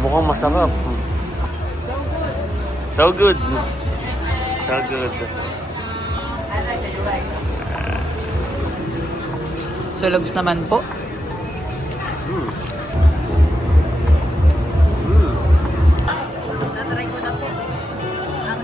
mukhang masarap. So good. So good. Sulugs naman po. Tatry ko na po. Ang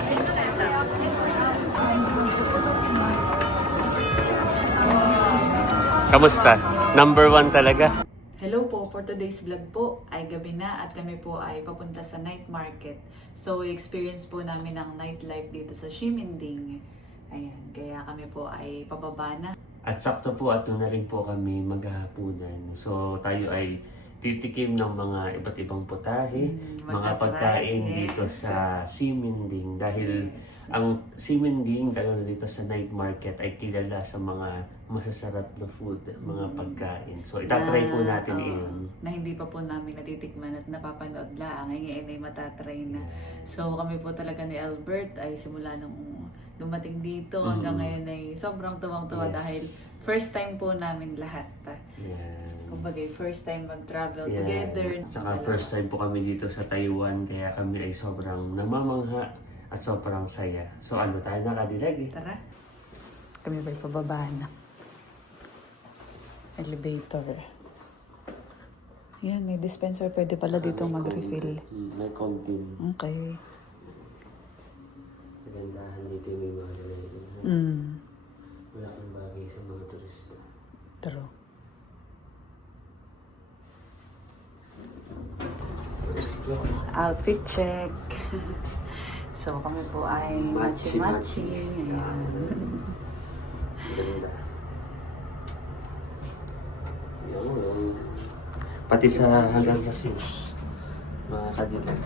Kamusta? Number 1 talaga. Hello po, for today's vlog po ay gabi na at kami po ay papunta sa night market. So, experience po namin ang nightlife dito sa Ximending. Ayan, kaya kami po ay pababa na. At sakto po at doon na rin po kami maghahapunan. So tayo ay titikim ng mga iba't ibang putahe, mga pagkain dito sa Ximending. Dahil ang Ximending, dahil dito sa night market, ay kilala sa mga masasarap na food, mga pagkain. So itatry po natin iyon. Na hindi pa po namin natitikman at napapanood lang. Ngayon ay matatry na. So kami po talaga ni Albert ay simula nung dumating dito hanggang ngayon ay sobrang tuwang-tuwa dahil first time po namin lahat. Kumbaga, first time mag-travel together. Saka first time po kami dito sa Taiwan, kaya kami ay sobrang namamangha at sobrang saya. So ano tayo nakadilag? Tara. Kami ba'y pababa na? Elevator. Yan, may dispenser. Pwede pala dito mag-refill. May kontin. Okay. Magandahan dito yung mga lalagyan. Malaking bagay sa mga turista. True. Outfit check. So kami po ay matching-matching. Ayan. Ganda. Yun. Pati sa hanggang sa shoes. Mga kadilag.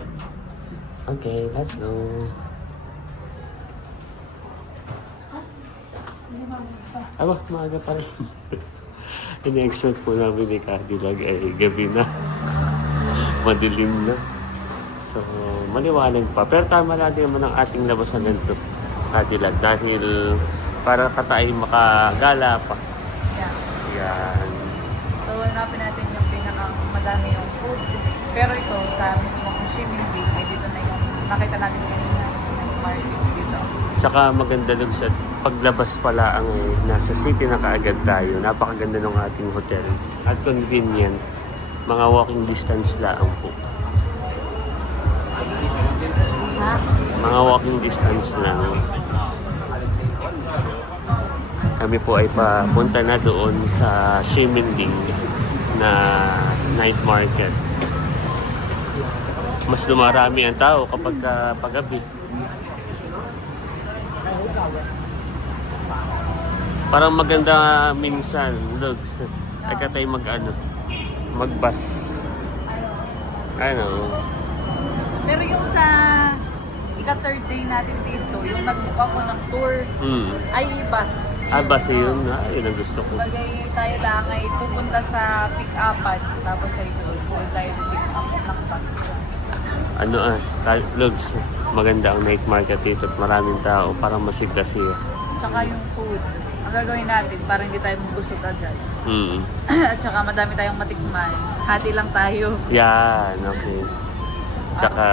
Okay, let's go. Aba, maaga pa rin. Ini-expect po namin ni Cadillac ay gabi na. Madilim na. So, maliwanag pa. Pero tama natin naman ang ating labasan nito, Cadillac. Dahil para ka tayo makagala pa. Yan. So hanapin natin yung pinakang madami yung food. Pero ito, sa mismong Ximending, ay dito na yung nakita natin kanina yung market dito. Saka maganda lang sa paglabas pala ang nasa city na kaagad tayo. Napakaganda ng ating hotel. At convenient. Mga walking distance lang po. Mga walking distance lang. Kami po ay papunta na doon sa Ximending na night market. Mas dumarami ang tao kapag paggabi. Parang maganda minsan, Lugs. Teka tayo mag-bus. Ano? Pero yung sa ika-third day natin dito, yung nag-book ako ng tour, ay bus. Bus yun. Yun ang gusto ko. Bagay tayo lang ay pupunta sa pick-upan, tapos ay doon tayo pick-up ng bus. Lugs, maganda ang night market dito at maraming tao para masigla siya. Tsaka yung food, ang gagawin natin para hindi tayo magusog agad. At saka madami tayong matikman. Hati lang tayo. Yan, okay. Saka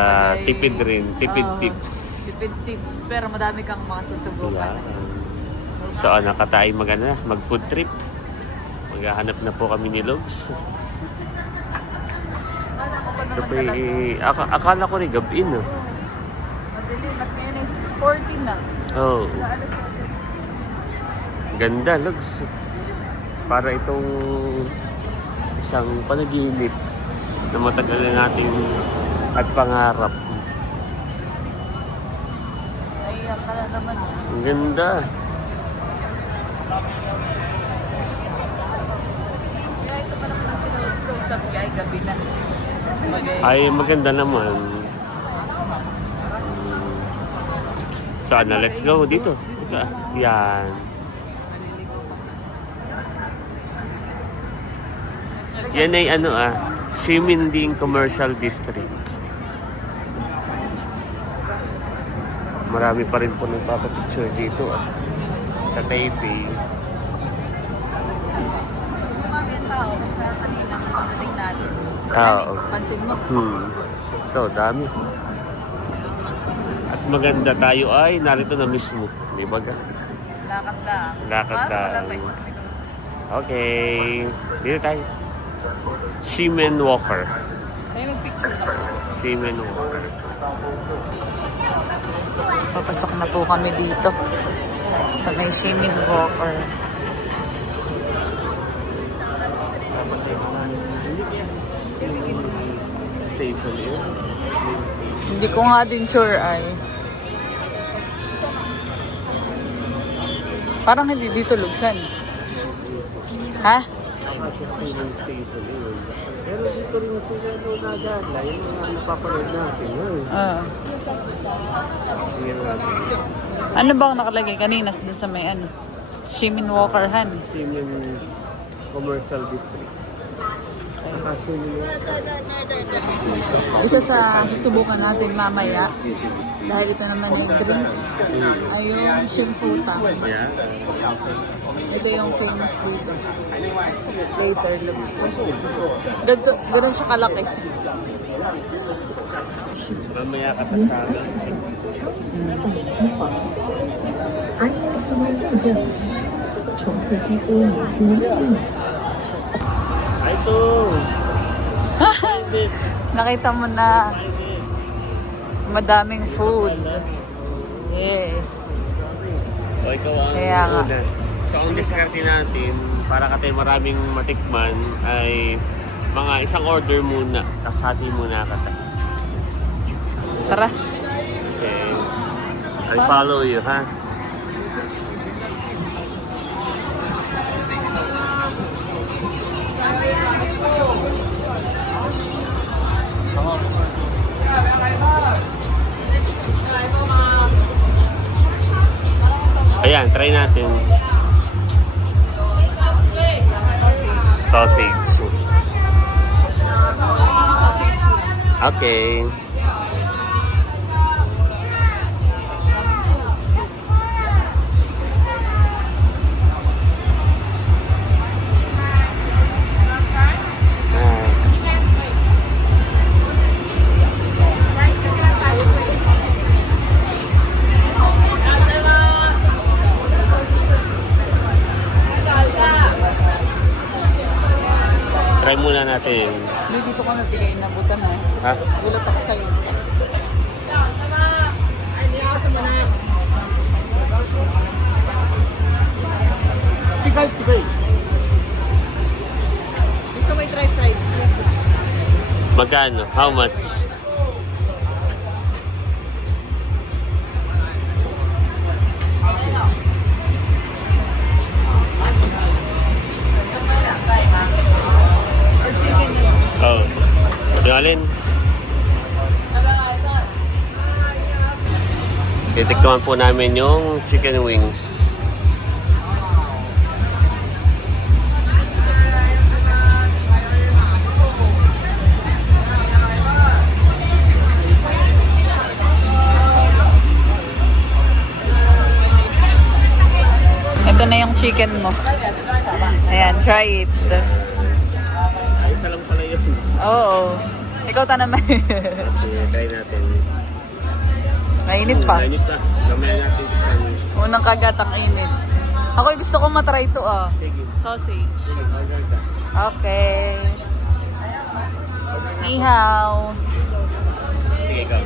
tipid rin, tipid tips. Tipid tips, pero madami kang mga susubukan. So katay mag food trip. Maghahanap na po kami ni Lugs. Akala ko rin gabi no. Madilim at ngayon is sporty na. Oh. Ganda, Lugs. Para itong isang panaginip na matagal na natin at pangarap. Ay, akala naman. Ang ganda. Kaya ito pa naman ang sinunod ko. Sabi ka ay gabi na. Ay, maganda naman. Sana, let's go dito. Yan. Yan ay Ximending Commercial District. Marami pa rin po nagpapapicture dito sa Taipei. Kumami ang tao sa kanina, pagdating natin. Oo. Pansin mo? Ito, dami. At maganda tayo ay narito na mismo. Di ba ga? Lakad lang. Lakad Parang wala lang. pa isa. Okay. Dito tayo. Seaman Walker. Tayo mag-picture na po. Seaman Walker. Papasok na po kami dito. Sa may Seaman Walker. Station yun. Hindi ko nga din sure ay. Parang hindi dito lugsan. Ha? Station yun. Pero dito rin sila doon nagala. Yung mga napapanood natin. Ah. Tingnan natin. Ano bang nakalagay kanina doon sa may ano? Seaman Walker Han. Seaman Commercial District. Isa sa susubukan natin mamaya, dahil ito naman ay drinks, ay yung Shingfuta. Yeah. Ito yung famous dito. Later. Ganito, ganun sa kalaki. Mamaya ka kasama. 北京皇帝，ISO 认证，重塑肌肤年轻嫩美。 Ay, ito. Nakita mo na. Madaming food. Yes. O, ikaw ang Kaya nga. una. So, ang diskarte natin, para katay maraming matikman, ay mga isang order muna. Tapos hati muna katay. Tara. Okay. I follow you, ha? Ayan, try natin. Sausage. Okay. Try muna natin. Hindi dito ko nabigay na butan ha. Ha? Gulat ako sa'yo. Sigay, sigay. Gusto mo i-try fries? Magkano? How much? Oh. Yung alin? Titikman po namin yung chicken wings. Ito na yung chicken mo. Ayan, try it. Ay, isa lang pala yun. Oo. Ikaw ta naman. Okay, try natin. Mainit pa. Mainit pa. Gamaya natin. Unang kagatang init. Ako gusto ko matry ito ah. Sige. Sausage. Sige, order ka. Okay. Ihaw. Sige, ikaw.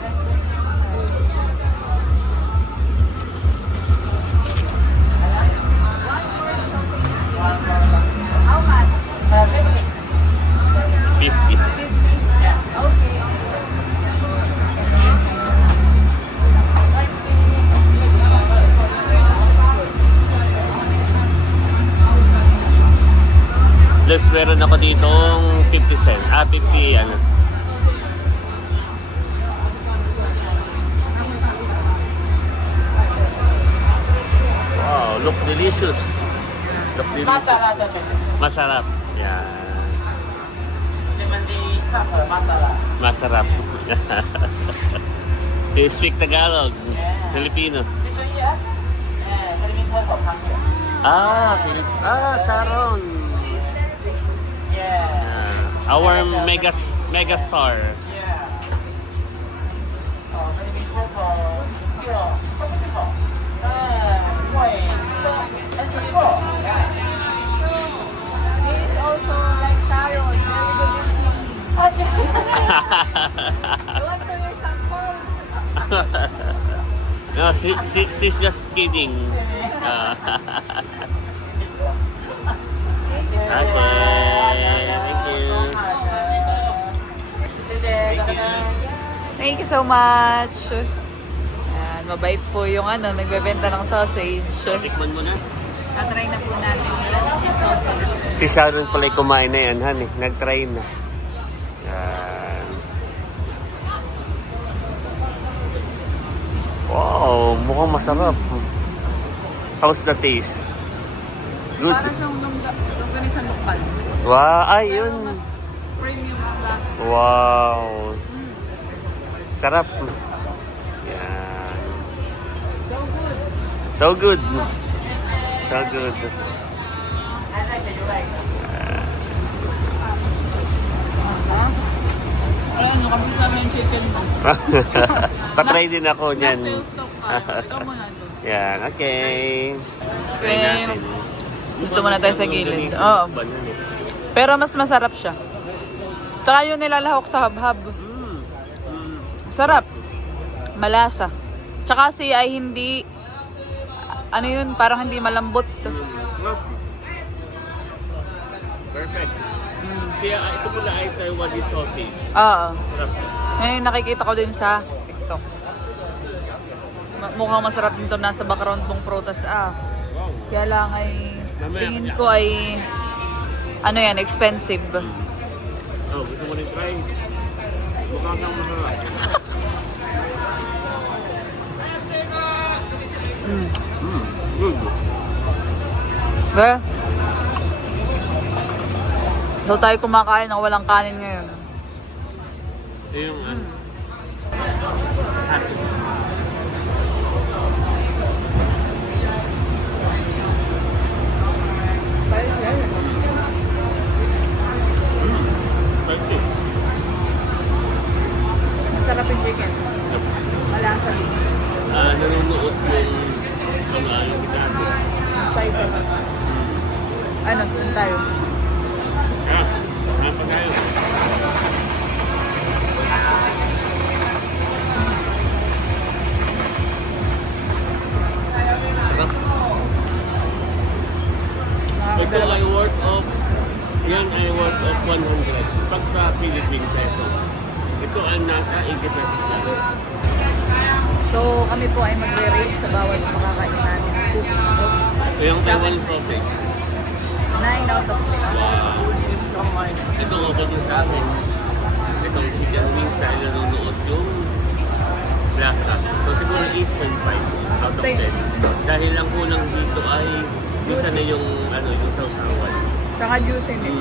Plus, meron ako ditong 50 cent. 50 ano. Wow, look delicious. Look delicious. Masarap. Yeah. Masarap. Do you speak Tagalog? Filipino? Sharon. Our mega star. This also like Sharon, very good in singing. I want to hear some song. No, she's just kidding. Okay, thank you. Thank you so much. Ayan, mabait po yung nagbebenta ng sausage. Tikman mo na. Tatry na po natin yung sausage. Si Sharon pala kumain na yan, honey. Nag-try na. Yan. Wow, mukhang masarap. How's the taste? Good. Parang siyang ganit sa lokal. Wow, ayun. Premium ang lasa. Wow. Sarap. Yan. So good. So good. Ayan, kami sa yung chicken mo. Patry din ako niyan. Ito muna ito. Yan, okay. Try Okay. natin. Dito muna tayo sa gilid. Oo. Pero mas masarap siya. Tsaka yung nilalahok sa habhab. Sarap. Malasa. Tsaka si ay hindi, ano yun, parang hindi malambot. Perfect. Kaya ito pala ay Taiwanese sausage. Oo. Sarap. Ngayon nakikita ko din sa TikTok. Mukhang masarap din to, nasa background pong prutas. Wow. Kaya lang ay, tingin ko ay, ano yan, expensive. Oh, gusto mo rin try? Mukhang kang masarap. Good. Okay? So tayo kumakain ng walang kanin ngayon. Ito yung ano. Perfect. Masarap yung chicken. Malasa din. Nanonood yung gitado. Ano, saan tayo? Napa tayo. Ito ay worth of, yan ay worth of 100. Pag sa Philippine peso. Ito ay nasa 80 pesos lang. So kami po ay magre-rate sa bawat makakain natin ng cooking ito. Ito yung Taiwan sausage. 9 out of 10. Wow. Ito nga ba din sa akin? Itong chicken wings dahil nanonood yung lasa. So siguro 8.5 out of 10. Dahil ang kulang dito ay isa na yung yung sausawan. Tsaka juicy din.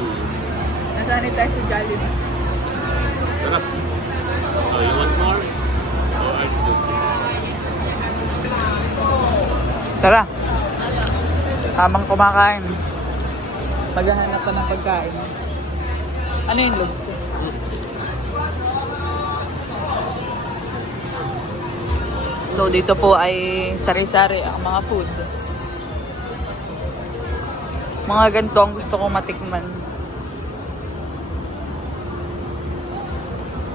Nasanay tayo sa Jollibee. Sarap. Oh, you want more? Or I do. Tara. Habang kumakain, maghahanap pa ng pagkain. Ano yung looks? So dito po ay sari-sari ang mga food. Mga ganito ang gusto kong matikman.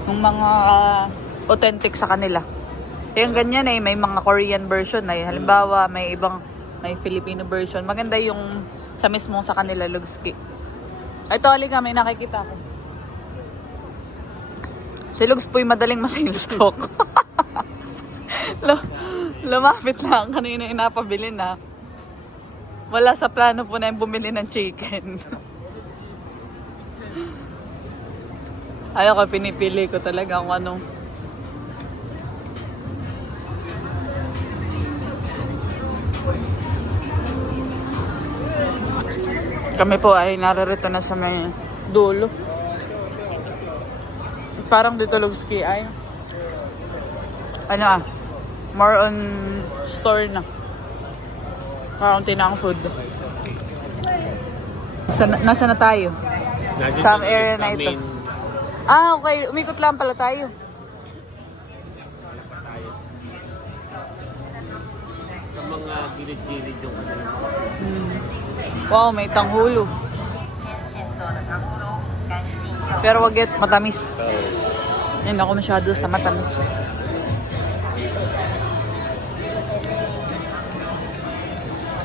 Yung mga authentic sa kanila. Yung ganyan may mga Korean version ay halimbawa may Filipino version. Maganda yung sa mismong sa kanila Lugski. Ito halika, may nakikita ko. Si Lugs po'y madaling ma-sales stock. Lumapit lang kanina inapabili na. Wala sa plano po na yung bumili ng chicken. Ayoko, pinipili ko talaga kung ano. Kami po ay naririto na sa may dulo. Parang dito Lugski ay more on store na. Kaunti na ang food. Nasa na tayo? Sa area na ito. Okay. Umikot lang pala tayo. mga gilid-gilid yung ano. Wow, may tanghulo. Pero wag yet matamis. Hindi ako masyado sa matamis.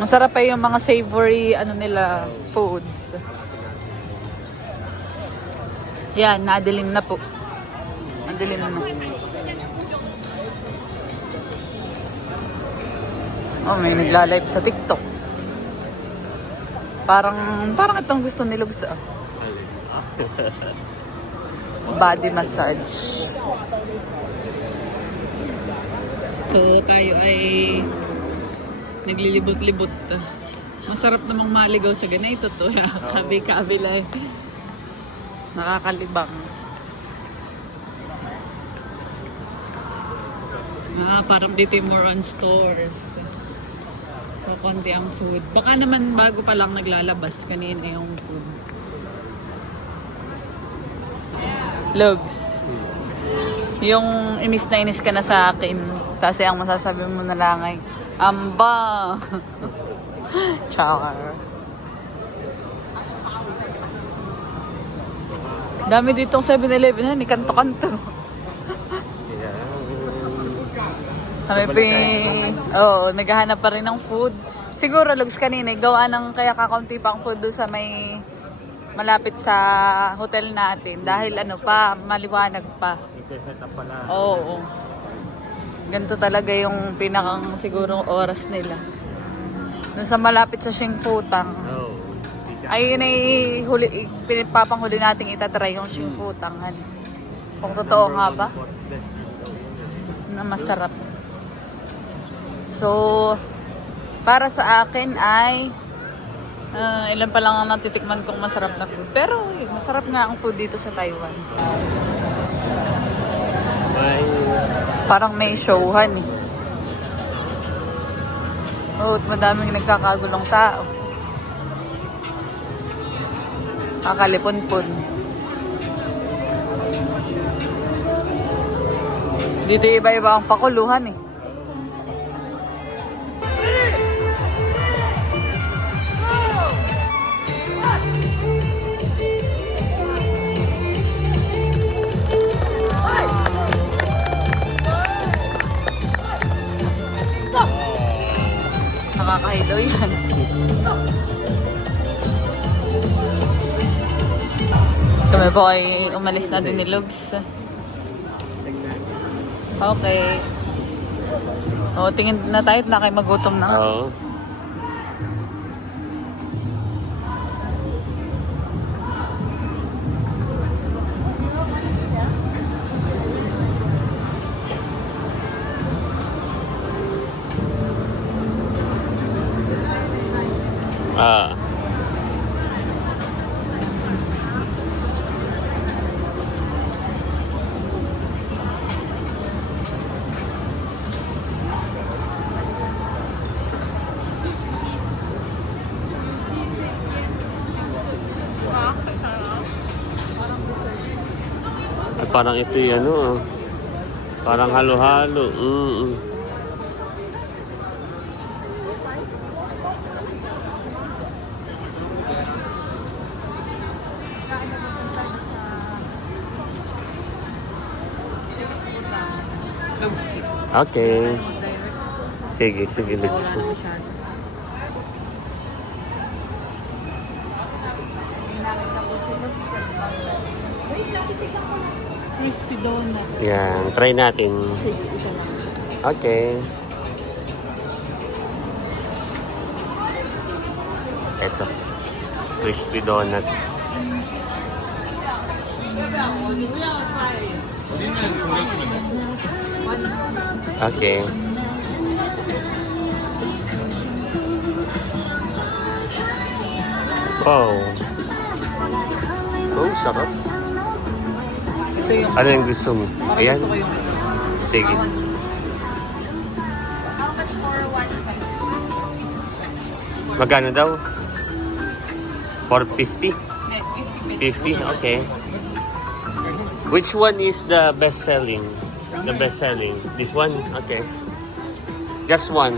Masarap pa yung mga savory ano nila foods. Yan, nadilim na po. Nadilim na. Oh, may nagla-live sa TikTok. Parang itong gusto ni Lugs. Body massage. So, tayo ay naglilibot-libot. Masarap namang maligaw sa ganito to. Kabi-kabila. Nakakalibang. Parang dito yung more on stores. So, konti ang food. Baka naman bago pa lang naglalabas kanina yung food. Lugs. Yung inis na inis ka na sa akin. Kasi ang masasabi mo na lang ay, amba! Char. Dami ditong 7-Eleven, ha? Ni kanto-kanto. Kami oo, naghahanap pa rin ng food. Siguro, Lugs, kanina, gawa ng kaya kakaunti pang food doon sa may malapit sa hotel natin. Dahil ano pa, maliwanag pa. Oo. Ganito talaga yung pinakang siguro oras nila. Doon sa malapit sa Shingputang. Ayun ay pinapanghuli natin itatry yung Shingputangan. Kung totoo nga ba? Na masarap. So, para sa akin ay ilan pa lang ang natitikman kong masarap na food. Pero masarap nga ang food dito sa Taiwan. Parang may showhan eh. Oh, madaming nagkakagulong tao. Kakalipon-pon. Dito iba-iba ang pakuluhan eh. Nakakahilo yan. Kami po ay umalis na din ni Lugs. Okay. O, tingin na tayo na kayo magutom na. Oo. Parang ito yung ano, parang halo-halo. Okay. Sige, sige, Lugs. Crispy donut. Yan, try natin. Okay. Ito. Crispy donut. Okay. Wow. Oh, sarap. Ito yung Ano yung gusto mo? Ayan. gusto ko yung Sige. Magkano daw? 450? 50? Okay. Which one is the best selling? The best selling? This one? Okay. Just one.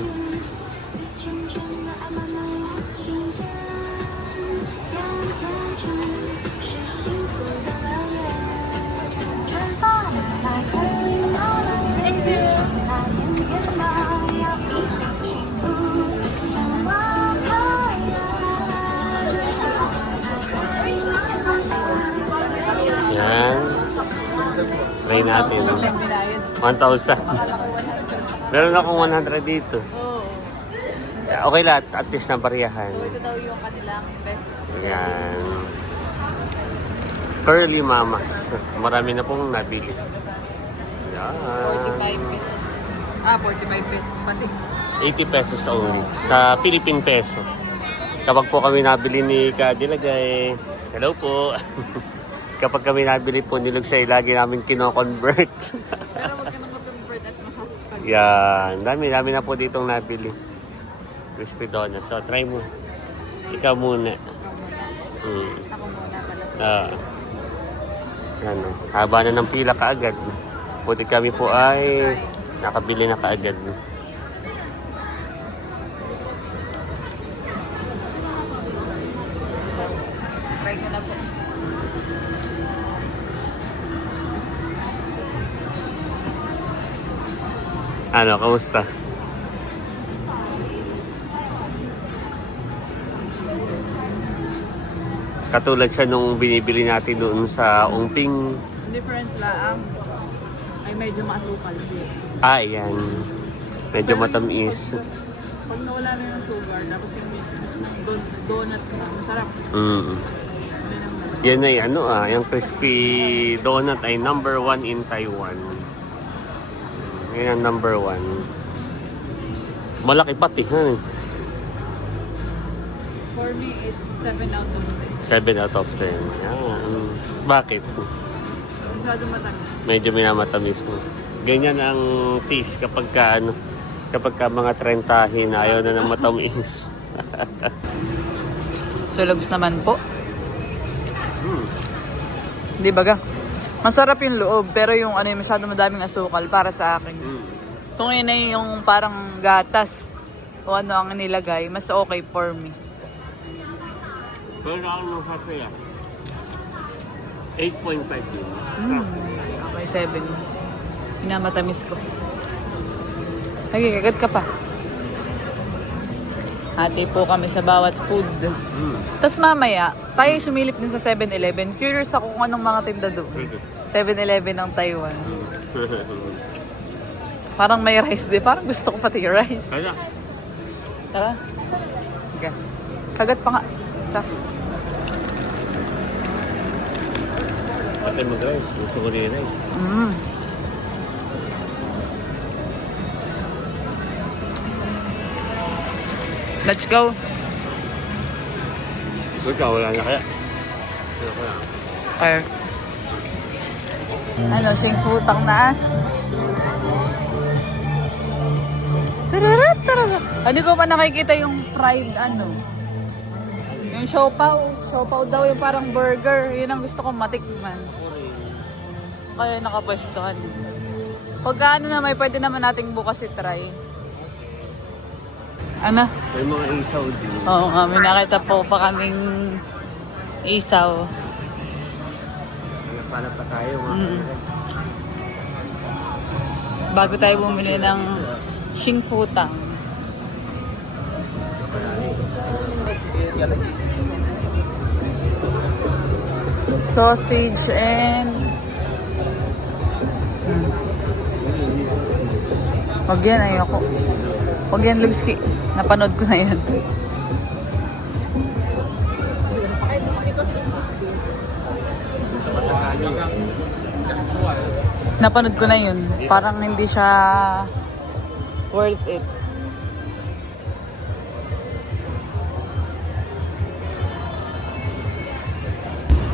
Try natin. 1,000. Meron akong 100 dito. Oo. Okay lahat, at least na bariyahan. So, ito daw yung kanilang best. Ayan. Curly Mamas. Marami na pong nabili. Ayan. 45 pesos. 45 pesos pati. 80 pesos only. Sa Philippine peso. Kapag po kami nabili ni Kadilagay, hello po. Kapag kami nabili po ni Lugsay, lagi namin kino-convert. Pero wag ka na mag-convert at masasaktan. Yan. Dami na po ditong nabili. Crispy donuts. So, try mo. Ikaw muna. Hmm. Ako muna pala. Ano, haba na ng pila kaagad. Buti kami po ay nakabili na kaagad. Try ko na po. Ano, kamusta? Katulad siya nung binibili natin doon sa Ungping. Difference lang ay medyo maasukal siya. Yan. Medyo matamis. Pag nawala na yung sugar, tapos yung donut na, masarap. Mm. Yan ay yung crispy donut ay number 1 in Taiwan. Yan ang number 1. Malaki pati. For me, it's 7 out of 7 out of 10. Yan. Bakit? 10. Masyado matamis. Medyo minamatamis mo. Ganyan ang taste kapag ka mga 30 na ayaw na ng matamis. Sulugs naman po. Di ba ga? Masarap yung loob, pero yung yung masyado madaming asukal para sa akin. Kung yun ay yung parang gatas o ano ang nilagay, mas okay for me. Pero ako nung sasaya. 8.5 yun. Okay, 7. Pinamatamis ko. Ay, kagat ka pa. Hati po kami sa bawat food. Tapos mamaya, tayo sumilip din sa 7-Eleven. Curious ako kung anong mga tinda doon. 7-Eleven ng Taiwan. Parang may rice din. Parang gusto ko pati yung rice. Kaya, Tara. Okay. Kagat pa nga. Isa. pati mag-rice. Gusto ko rin rice. Let's go. Ikaw, wala na kaya? Sino kaya? Okay. Ano, sing futang naas. Tararat, tararat. Hindi ko pa nakikita yung fried yung siopaw. Siopaw daw yung parang burger. Yun ang gusto kong matikman. Kaya nakapwestuhan. Pagka na may pwede naman nating bukas i-try. Ano? May mga isaw din. Oo nga, may nakita po pa kaming isaw. Hanap pa tayo mga Bago tayo bumili ng Xing Futang. Sausage and... Wag yan, ayoko. Wag yan, Lubski. Napanood ko na yan. Napanood ko na yun. Parang hindi siya worth it.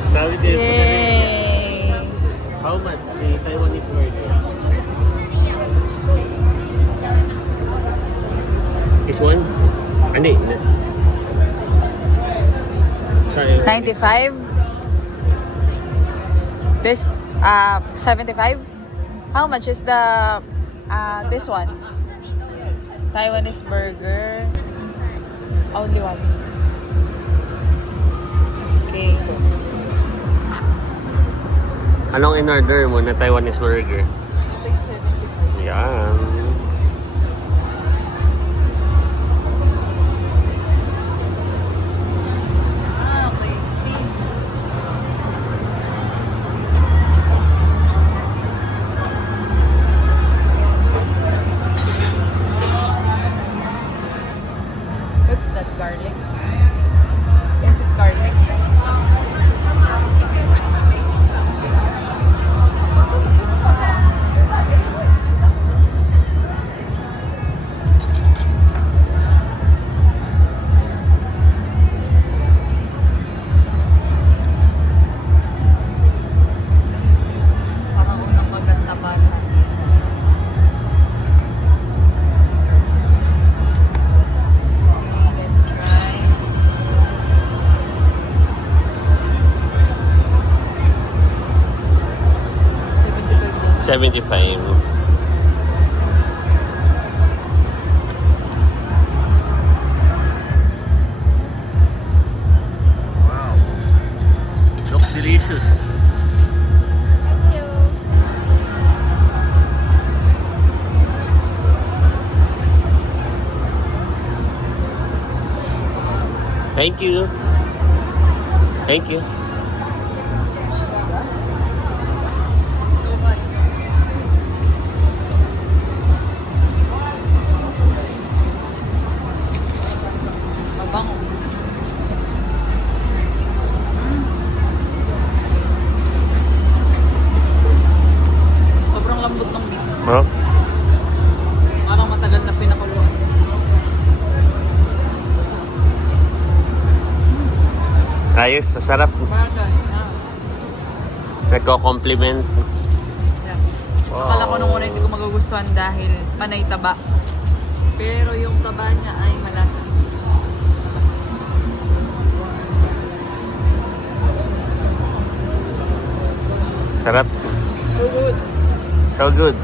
Sabi din po na rin. Yay! How much the Taiwanese burger? This one? Hindi. Sorry. 95? This, 75? How much is the, this one? Taiwanese burger. Only one. Okay. Anong in-order mo na Taiwanese burger? Yan. 75. Wow. Looks delicious. Thank you. Thank you. Mabango. Sobrang lambot ng meat. Huh? Parang matagal na pinakulo. Ayos, masarap. Bagay. Nagko-compliment. Yeah. Akala ko nung una hindi ko magugustuhan dahil panay taba. Pero yung taba niya ay malasa. Sarap. So good. So good.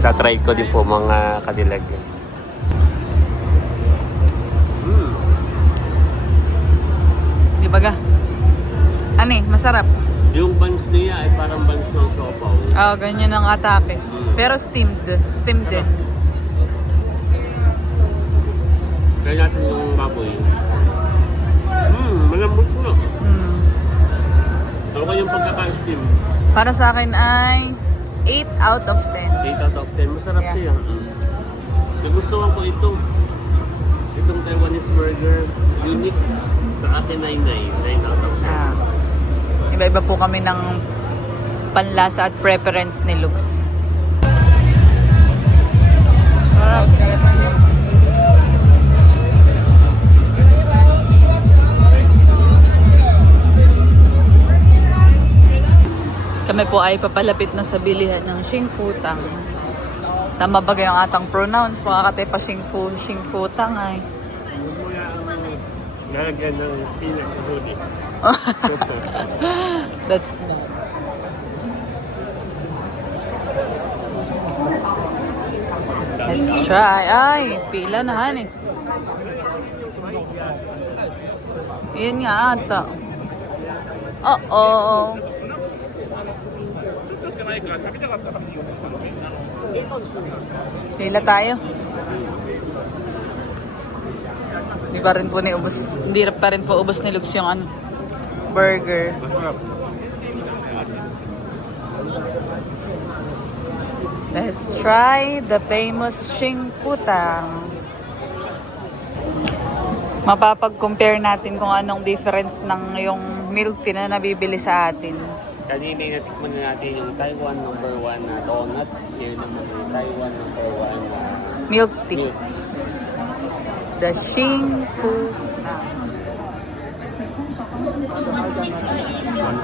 Tatry ko din po mga kadilag. Di ba ga? Ano eh, masarap. Yung buns niya ay parang buns ng siopaw. Oo, ganyan ang atake. Pero steamed. Steamed din. Kaya natin yung baboy. Malambot na. Ano yung pagkaka-steam? Para sa akin ay 8 out of 10. 8 out of 10. Masarap Yeah. siya. Nagustuhan ko ito. Itong Taiwanese burger. Unique. Sa akin ay 9 out of 10. Ah. Iba-iba po kami ng panlasa at preference ni Lux. Kami po ay papalapit na sa bilihan ng Xingfutang. Tama ba yung atang pronounce? Mga katepa Xingfutang ay. Huwag mo na ang nalagyan ng peanut sa huli. That's not. Let's try. Ay, pila na han eh. Yun nga ata. Oo. Pila tayo. Hindi pa rin po ni ubos. Hindi pa rin po ubos ni Lux yung ano, burger. Masarap. Let's try the famous Xingputang. Mapapag-compare natin kung anong difference ng yung milk tea na nabibili sa atin. Kanina natikman na natin yung Taiwan number 1 na donut. Yan naman yung Taiwan number 1 na Milk tea. milk. The Xingputang.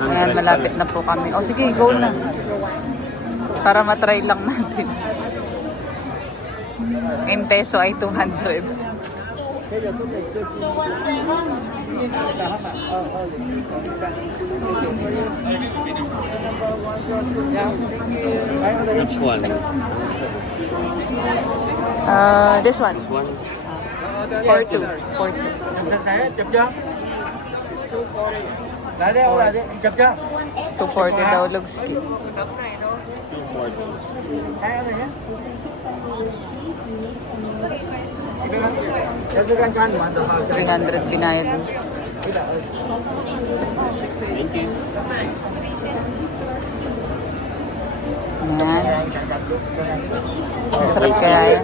Ayan, malapit na po kami. O sige, go na. Para matry lang natin. In peso ay 200. Which one? This one. This one? 4-2. 4-2. chụp chưa? Lại đây, lại đây, chụp chưa? 240 daw, Lugski. 240. Hai cái này nhé. Saya kan mantap. 300 binayad. Thank you. Ayan. Masarap kaya yan.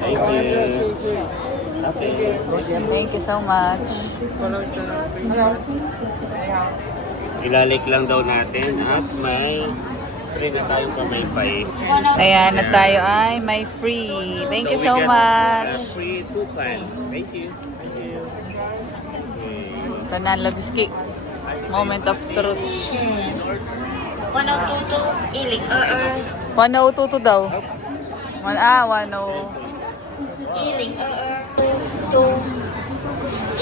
Thank you. Okay. Thank you so much. Ilalik lang daw natin at may free na tayong kamaypay. Ayan, na tayo ay may free. Thank you so we get much. free 2 pan. Thank you. Thank you. Okay. Tanan Lugski. Moment of truth. 1022 ilig. 1022 daw. 10. Ilig. 22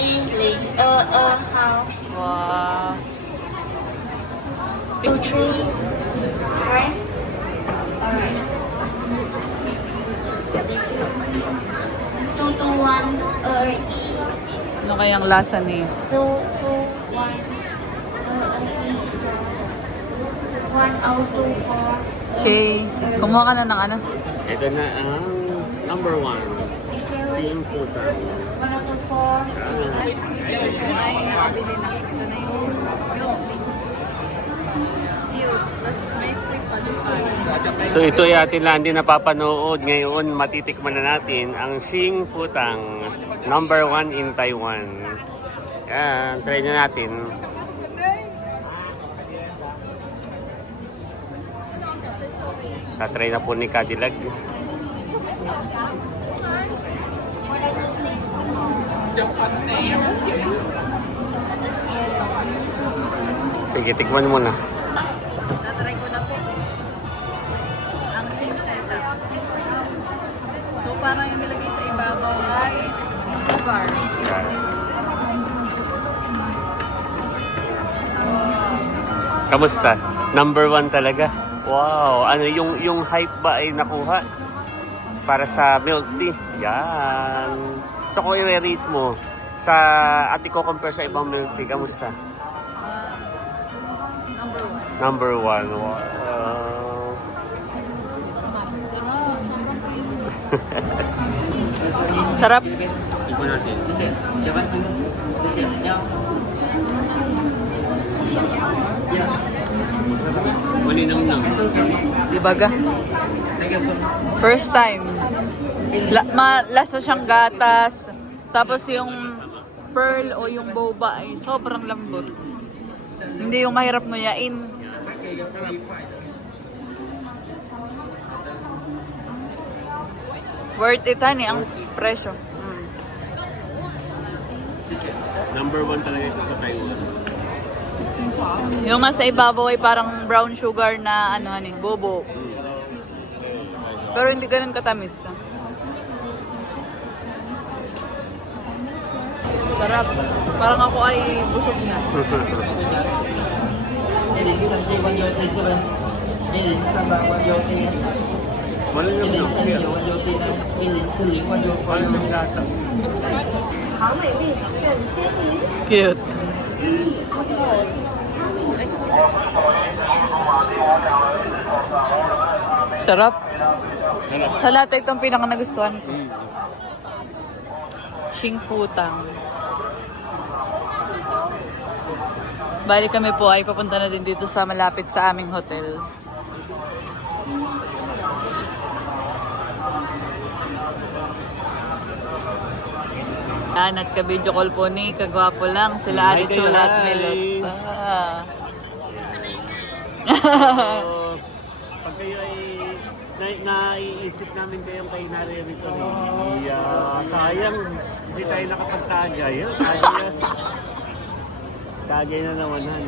ilig. 好 Wow. ，2, 3, right? Alright. 2, 2, 1, 2, 1. Ano kayang lasa ni? 2, 2, 1, 1, 2, 4. Okay. Kumuha ka na ng ano? Ito na ang number 1. Seeing putang. 1, 2, 4. Ay, nakabili na. Ito na yung milk tea. Cute. May free pa din. So ito ay atin lang din napapanood. Ngayon matitikman na natin ang Xing Putang number 1 in Taiwan. Yan, try na natin. Tatry na po ni Cadillac. Sige, tikman mo na. Natry ko na po. Ang sinita. So parang yung nilagay sa ibabaw ay sugar. Yan. Kamusta? Number 1 talaga. Wow, ano yung hype ba ay nakuha para sa milk tea? Yan. So kung i-rate mo sa ati ko compare sa ibang milk tea, kamusta? Number 1. Number 1. Wow. Sarap. Tignan natin. Maninang-nang. Dibaga? First time. Lasa siyang gatas. Tapos yung pearl o yung boba ay sobrang lambot. Hindi yung mahirap nguyain. Worth it, honey, ang presyo. Number 1 talaga ito sa Taiwan. Yung nasa ibabaw ay parang brown sugar na ano, honey, bobo. Pero hindi ganun katamis. Sarap. Parang ako ay busog na. Wala yung milk tea. Wala siyang gatas. Cute. Sarap. Sa lahat itong pinaka nagustuhan ko. Xing Futang. Bali kami po ay papunta na din dito sa malapit sa aming hotel. Yan, at ka-video call po ni Kagwapo lang. Sila Ate Chula at Melot. So, pag kayo ay naiisip namin kayong kayo naririto sayang hindi tayo nakapagtagay. Tagay na naman han.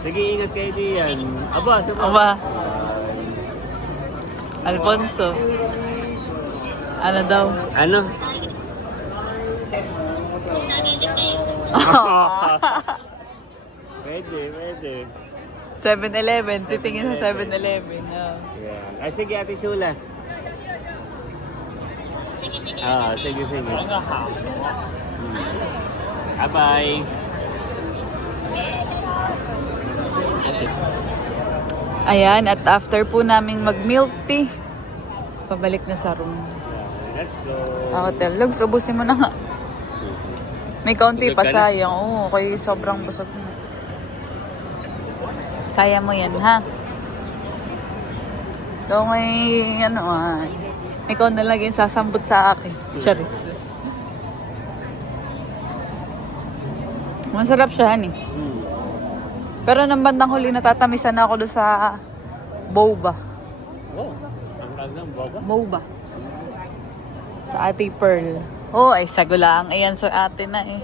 Sige, ingat kayo diyan. Aba, sama. Aba. Alfonso. Ano daw? Ano? Pwede. 7-Eleven. Titingin sa 7-Eleven. Oh. Yeah. Ay, sige, Ate Chula. Sige. Bye-bye. Ayan, at after po naming mag-milk tea, pabalik na sa room. Let's go. Hotel. Lugs, ubusin mo na nga. May kaunti pa, sayang. Oo, kaya sobrang busog na. Kaya mo yan, ha? So, may, ikaw na lang yung sasambot sa akin. Charis. Masarap siya, honey. Pero nang bandang huli, natatamisan na ako doon sa boba. Oh, ang kandang boba. Boba. Sa Ate Pearl. Oh, ay sagulaang ayan sa atin na eh.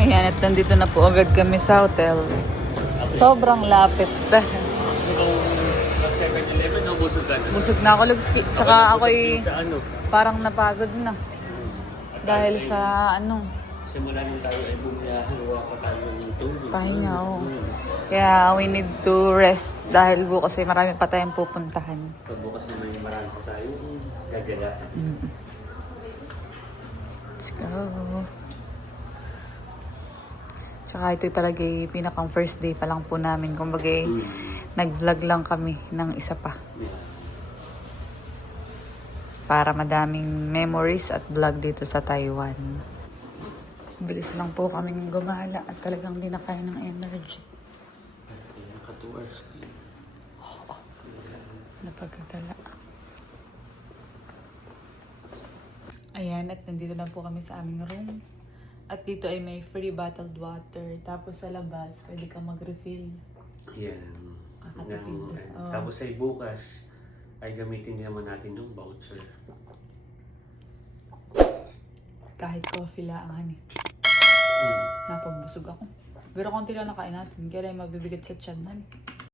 Ayan, at nandito na po agad kami sa hotel. Sobrang lapit. Kung 7-Eleven, nabusog ka na. Busog na ako, Lugski. Tsaka ako'y Sa ano? parang napagod na. Dahil sa ano, Simula nung tayo ay bumiyahan, wala pa tayo ng tubig. pahinga, oo. Kaya we need to rest dahil bukas ay marami pa tayong pupuntahan. So bukas naman yung marami pa tayo. Gagala. Let's go. Tsaka ito talaga yung pinakang first day pa lang po namin. Kumbaga nag-vlog lang kami ng isa pa. Yeah. Para madaming memories at vlog dito sa Taiwan. Bilis lang po kaming gumala at talagang di na kaya ng energy. Naka 2 hours. Napagkagala. Ayan, at nandito na po kami sa aming room. At dito ay may free bottled water. Tapos sa labas, pwede kang mag-refill. Yan. Kakatipid. Oo. Tapos ay bukas, ay gamitin naman natin yung voucher. Kahit coffee lang, eh. Napabusog ako. Pero konti lang nakain natin. Kaya lang mabibigat sa tiyan,